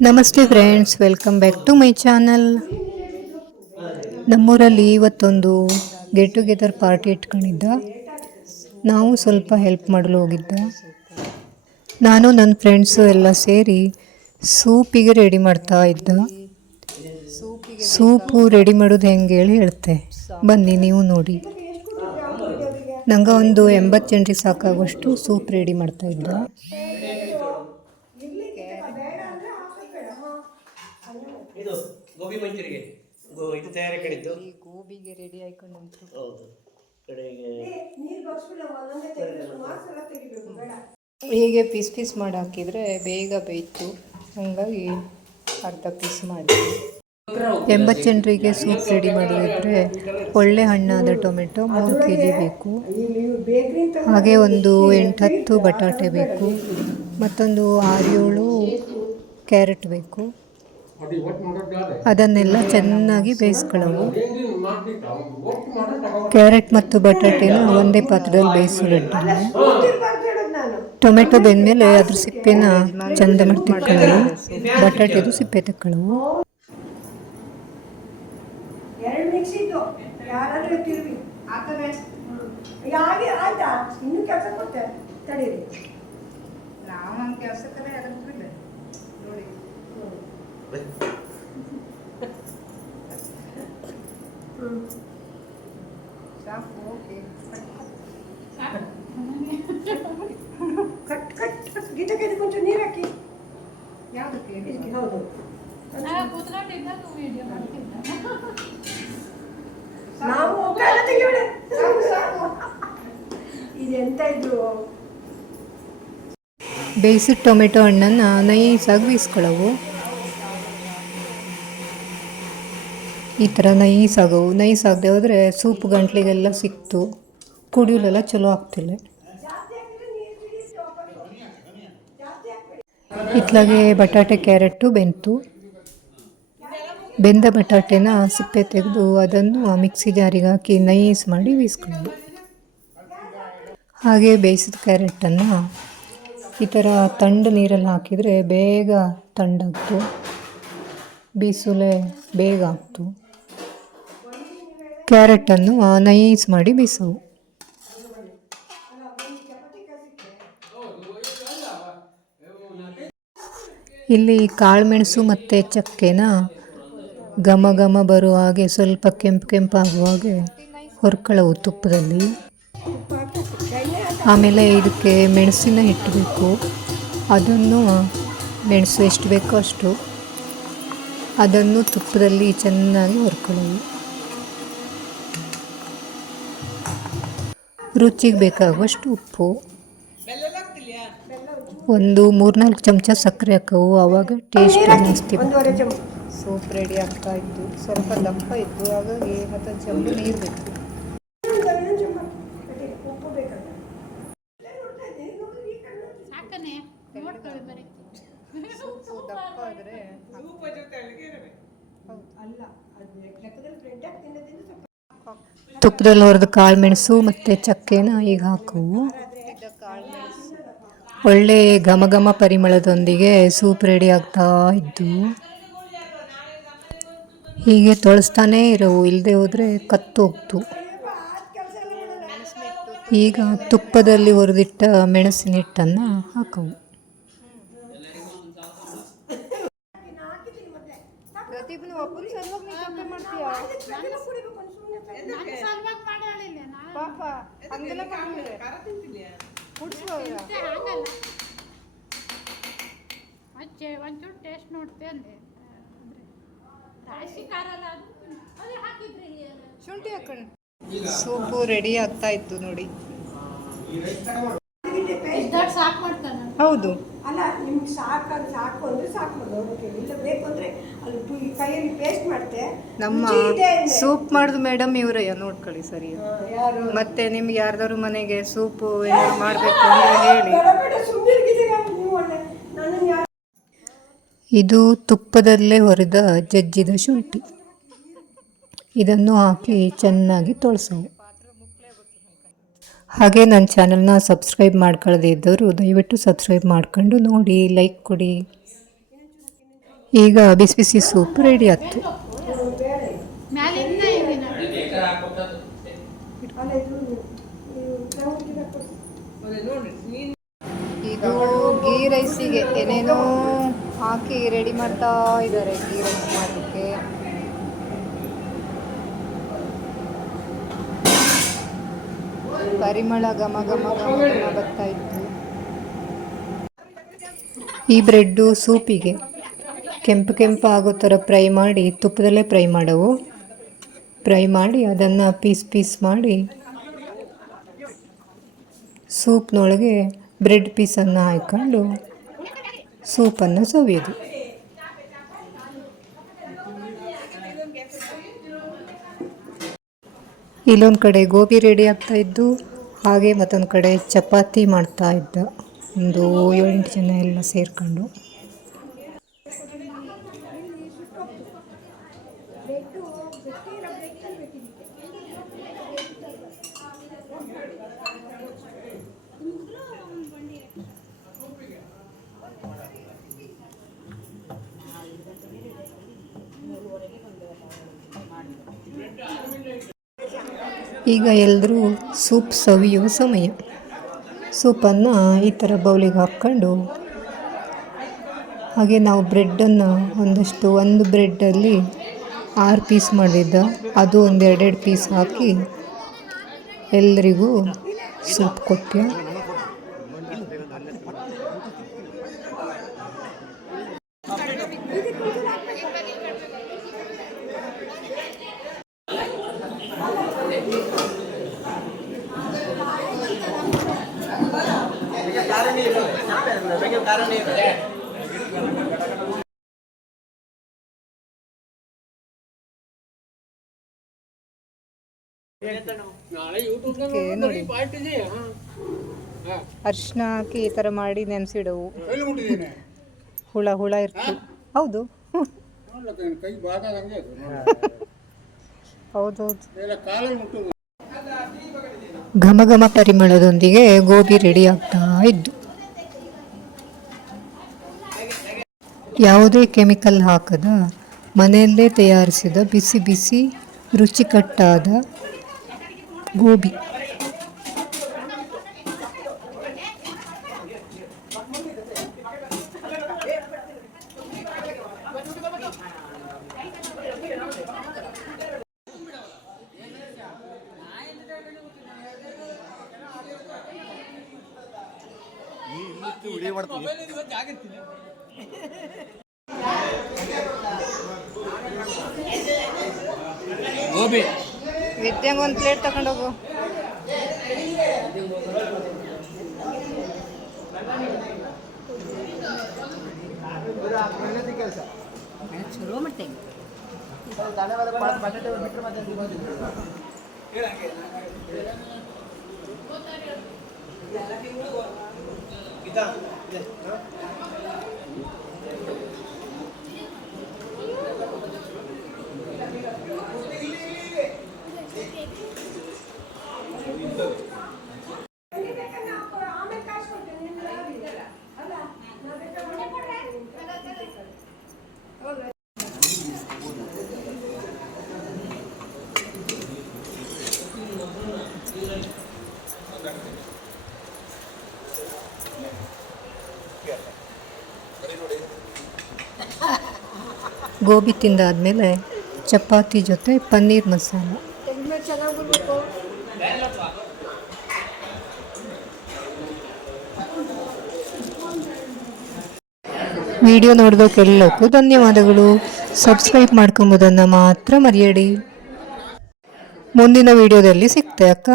ನಮಸ್ತೆ friends, welcome back to my channel. ನಮ್ಮೂರಲ್ಲಿ ಇವತ್ತೊಂದು ಗೆಟ್ ಟುಗೆದರ್ ಪಾರ್ಟಿ ಇಟ್ಕೊಂಡಿದ್ದ. ನಾವು ಸ್ವಲ್ಪ ಹೆಲ್ಪ್ ಮಾಡಲು ಹೋಗಿದ್ದ. ನಾನು ನನ್ನ ಫ್ರೆಂಡ್ಸು ಎಲ್ಲ ಸೇರಿ ಸೂಪಿಗೆ ರೆಡಿ ಮಾಡ್ತಾ ಇದ್ದ. ಸೂಪು ರೆಡಿ ಮಾಡೋದು ಹೆಂಗೆ ಹೇಳಿ ಹೇಳ್ತೆ, ಬನ್ನಿ ನೀವು ನೋಡಿ. ನಂಗೆ ಒಂದು 80 ಜನರಿಗೆ ಸಾಕಾಗುವಷ್ಟು ಸೂಪ್ ರೆಡಿ ಮಾಡ್ತಾ ಇದ್ದ. ಇದು ಗೋಬಿ ಮಂಚೂರಿಗೆ ಇದು ತಯಾರಿ ಕಡಿದ್ದು ಗೋಬಿಗೆ ರೆಡಿ ಆಯ್ಕೊಂಡು ಉಂಟು. ಹೌದು, ಕಡೆಗೆ ಹೀಗೆ ಪೀಸ್ ಮಾಡಿ ಹಾಕಿದರೆ ಬೇಗ ಬೇಯ್ತು. ಹಾಗಾಗಿ ಅರ್ಧ ಪೀಸ್ ಮಾಡಿ 80 ಜನರಿಗೆ ಸೂಪ್ ರೆಡಿ ಮಾಡೋದಿದ್ರೆ ಒಳ್ಳೆ ಹಣ್ಣಾದ ಟೊಮೆಟೊ 3 kg ಬೇಕು. ಹಾಗೆ ಒಂದು 8-10 ಬಟಾಟೆ ಬೇಕು. ಮತ್ತೊಂದು 6-7 ಕ್ಯಾರೆಟ್ ಬೇಕು. ಅದನ್ನೆಲ್ಲ ಚೆನ್ನಾಗಿ ಬೇಯಿಸ್ಕೊಳ್ಳವು. ಕ್ಯಾರೆಟ್ ಮತ್ತು ಬಟಾಟೆನ ಒಂದೇ ಪಾತ್ರದಲ್ಲಿ ಬೇಯಿಸಲಿಟ್ಟಿಲ್ಲ. ಟೊಮೆಟೊ ಬೆಂದಮೇಲೆ ಅದ್ರ ಸಿಪ್ಪೆನ ಚಂದ ಮಾಡಿ ತಿಕ್ಕೊಳ್ಳವು. ಬಟಾಟೆದು ಸಿಪ್ಪೆ ತಕ್ಕೊಳ್ಳವು. ಗೀತಕ್ಕೆ ಕೊಂಚ ನೀರು ಹಾಕಿ. ಹೌದು, ನಾವು ಇದೆಂತ ಇದು. ಬೇಯಿಸಿದ ಟೊಮೆಟೊ ಹಣ್ಣನ್ನು ನೈಸಾಗಿ ಬೇಯಿಸ್ಕೊಳ್ಳವು. ಈ ಥರ ನೈಸಾಗವು. ನೈಸಾಗದೆ ಹೋದರೆ ಸೂಪ್ ಗಂಟ್ಲಿಗೆಲ್ಲ ಸಿಕ್ತು, ಕುಡಿಯಲೆಲ್ಲ ಚಲೋ ಆಗ್ತಿಲ್ಲ. ಇತ್ಲಾಗೆ ಬಟಾಟೆ ಕ್ಯಾರೆಟು ಬೆಂತು. ಬೆಂದ ಬಟಾಟೆನ ಸಿಪ್ಪೆ ತೆಗೆದು ಅದನ್ನು ಮಿಕ್ಸಿ ಜಾರಿಗೆ ಹಾಕಿ ನೈಸ್ ಮಾಡಿ ಬೇಯಿಸ್ಕೊಳ್ಳೋದು. ಹಾಗೆ ಬೇಯಿಸಿದ ಕ್ಯಾರೆಟನ್ನು ಈ ಥರ ತಣ್ಣ ನೀರಲ್ಲಿ ಹಾಕಿದರೆ ಬೇಗ ತಣ್ಣಾಗ್ತು, ಬೀಸುಲೆ ಬೇಗ ಆಗ್ತು. ಕ್ಯಾರೆಟನ್ನು ನೈಸ್ ಮಾಡಿ ಬೇಯಿಸವು. ಇಲ್ಲಿ ಕಾಳುಮೆಣಸು ಮತ್ತು ಚಕ್ಕೆನ ಘಮ ಘಮ ಬರುವ ಹಾಗೆ ಸ್ವಲ್ಪ ಕೆಂಪು ಆಗುವಾಗೆ ಹುರ್ಕೊಳ್ಳವು ತುಪ್ಪದಲ್ಲಿ. ಆಮೇಲೆ ಇದಕ್ಕೆ ಮೆಣಸಿನ ಹಿಟ್ಟು ಬೇಕು. ಅದನ್ನು ಮೆಣಸು ಎಷ್ಟು ಬೇಕೋ ಅಷ್ಟು ಅದನ್ನು ತುಪ್ಪದಲ್ಲಿ ಚೆನ್ನಾಗಿ ಹುರ್ಕೊಳ್ಳವು. ರುಚಿಗೆ ಬೇಕಾಗುವಷ್ಟು ಉಪ್ಪು, ಒಂದು 3-4 ಚಮಚ ಸಕ್ಕರೆ ಹಾಕವು. ಆವಾಗ ಟೇಸ್ಟ್ ಜಾಸ್ತಿ. ಸೂಪ್ ರೆಡಿ ಆಗ್ತಾ ಇತ್ತು. ಸ್ವಲ್ಪ ದಪ್ಪ ಇತ್ತು, ಹಾಗಾಗಿ ಮತ್ತು ಚಂದ ನೀರು ಬೇಕು. ಸೂಪು ದಪ್ಪ ಆದರೆ ತುಪ್ಪದಲ್ಲಿ ಹುರಿದ ಕಾಳುಮೆಣಸು ಮತ್ತು ಚಕ್ಕೆನ ಈಗ ಹಾಕವು. ಒಳ್ಳೆ ಘಮ ಘಮ ಪರಿಮಳದೊಂದಿಗೆ ಸೂಪ್ ರೆಡಿ ಆಗ್ತಾ ಇದ್ದು. ಹೀಗೆ ತೊಳಸ್ತಾನೇ ಇರವು, ಇಲ್ಲದೆ ಹೋದರೆ ಕತ್ತು ಹೋಗ್ತು. ಈಗ ತುಪ್ಪದಲ್ಲಿ ಹುರಿದಿಟ್ಟ ಮೆಣಸಿನ ಹಿಟ್ಟನ್ನು ಹಾಕವು. ಒಂಚೂರು ಟೇಸ್ಟ್ ನೋಡ್ತೇನೆ. ಶುಂಠಿ ಹಾಕೊಂಡು ಸೂಪು ರೆಡಿ ಆಗ್ತಾ ಇತ್ತು ನೋಡಿ. ಹೌದು, ಅಲ್ಲ ನಿಮ್ಗೆ ಸಾಕು ಅಂದ್ರೆ ಸಾಕ್ಬೋದು. ಇಲ್ಲ ಬೇಕು ಅಂದ್ರೆ ಅಲ್ಲಿ ಕೈಯಲ್ಲಿ ಪೇಸ್ಟ್ ಮಾಡ್ತೆ. ನಮ್ಮ ಸೂಪ್ ಮಾಡಿದ ಮೇಡಮ್ ಇವರಯ್ಯ, ನೋಡ್ಕೊಳ್ಳಿ ಸರಿ. ಮತ್ತೆ ನಿಮ್ಗೆ ಯಾರ್ದಾರು ಮನೆಗೆ ಸೂಪು ಏನಾದ್ರು ಮಾಡಬೇಕು ಅಂದ್ರೆ ಹೇಳಿ. ಇದು ತುಪ್ಪದಲ್ಲೇ ಹುರಿದ ಜಜ್ಜಿದ ಶುಂಠಿ. ಇದನ್ನು ಹಾಕಿ ಚೆನ್ನಾಗಿ ತೊಳಸವು. ಹಾಗೆ ನನ್ನ ಚಾನಲ್ನ ಸಬ್ಸ್ಕ್ರೈಬ್ ಮಾಡ್ಕೊಳ್ಳದೇ ಇದ್ದವರು ದಯವಿಟ್ಟು ಸಬ್ಸ್ಕ್ರೈಬ್ ಮಾಡ್ಕೊಂಡು ನೋಡಿ, ಲೈಕ್ ಕೊಡಿ. ಈಗ ಬಿಸಿ ಬಿಸಿ ಸೂಪ್ ರೆಡಿ ಆಯ್ತು. ಮ್ಯಾಲಿಂದ ಹಿಂಗಿನ ಅಲ್ಲ ಇದು ಇದು ಗೀ ರೈಸಿಗೆ ಏನೇನೋ ಹಾಕಿ ರೆಡಿ ಮಾಡ್ತಾ ಇದ್ದಾರೆ. ಗೀ ರೈಸ್ ಮಾಡಲಿಕ್ಕೆ ಪರಿಮಳ ಘಮ ಘಮ ಘಮ ಘಮ ಬರ್ತಾ ಇತ್ತು. ಈ ಬ್ರೆಡ್ಡು ಸೂಪಿಗೆ ಕೆಂಪು ಕೆಂಪು ಆಗೋ ಥರ ಫ್ರೈ ಮಾಡಿ, ತುಪ್ಪದಲ್ಲೇ ಫ್ರೈ ಮಾಡವು. ಫ್ರೈ ಮಾಡಿ ಅದನ್ನು ಪೀಸ್ ಪೀಸ್ ಮಾಡಿ ಸೂಪ್ನೊಳಗೆ ಬ್ರೆಡ್ ಪೀಸನ್ನು ಹಾಕ್ಕೊಂಡು ಸೂಪನ್ನು ಸವಿಯೋದು. ಇಲ್ಲೊಂದು ಕಡೆ ಗೋಬಿ ರೆಡಿ ಆಗ್ತಾ ಇದ್ದು, ಹಾಗೆ ಮತ್ತೊಂದು ಕಡೆ ಚಪಾತಿ ಮಾಡ್ತಾ ಇದ್ದ. ಒಂದು 7-8 ಜನ ಎಲ್ಲ ಸೇರಿಕೊಂಡು. ಈಗ ಎಲ್ಲರೂ ಸೂಪ್ ಸವಿಯುವ ಸಮಯ. ಸೂಪನ್ನು ಈ ಥರ ಬೌಲಿಗೆ ಹಾಕ್ಕೊಂಡು, ಹಾಗೆ ನಾವು ಬ್ರೆಡ್ಡನ್ನು ಒಂದು ಬ್ರೆಡ್ಡಲ್ಲಿ 6 ಪೀಸ್ ಮಾಡಿದ್ದ, ಅದು ಒಂದು 2 ಪೀಸ್ ಹಾಕಿ ಎಲ್ಲರಿಗೂ ಸೂಪ್ ಕೊಟ್ಟೆ. ನೋಡಿ, ಅರ್ಶಿನ ಹಾಕಿ ಈ ಥರ ಮಾಡಿ ನೆನೆಸಿಡವು. ಹುಳ ಇರ್ತದೆ. ಹೌದು ಹೌದೌದು. ಘಮ ಘಮ ಪರಿಮಳದೊಂದಿಗೆ ಗೋಬಿ ರೆಡಿ ಆಗ್ತಾ ಇದ್ದು. ಯಾವುದೇ ಕೆಮಿಕಲ್ ಹಾಕದ ಮನೆಯಲ್ಲೇ ತಯಾರಿಸಿದ ಬಿಸಿ ಬಿಸಿ ರುಚಿಕಟ್ಟಾದ ಗೋಬಿ. ಗೋಬಿ ವಿದ್ಯಾಂಗ ಒಂದು ಪ್ಲೇಟ್ ತಗೊಂಡೋಗು. ಚಲೋ ಮಾಡ್ತೇನೆ. ಗೋಬಿ ತಿಂದಾದ್ಮೇಲೆ ಚಪಾತಿ ಜೊತೆ ಪನ್ನೀರ್ ಮಸಾಲ. ವಿಡಿಯೋ ನೋಡೋದಕ್ಕೆಲ್ಲಕ್ಕೂ ಧನ್ಯವಾದಗಳು. ಸಬ್ಸ್ಕ್ರೈಬ್ ಮಾಡ್ಕೊಂಬೋದನ್ನು ಮಾತ್ರ ಮರೆಯಡಿ. ಮುಂದಿನ ವಿಡಿಯೋದಲ್ಲಿ ಸಿಗ್ತೆ ಅಕ್ಕ.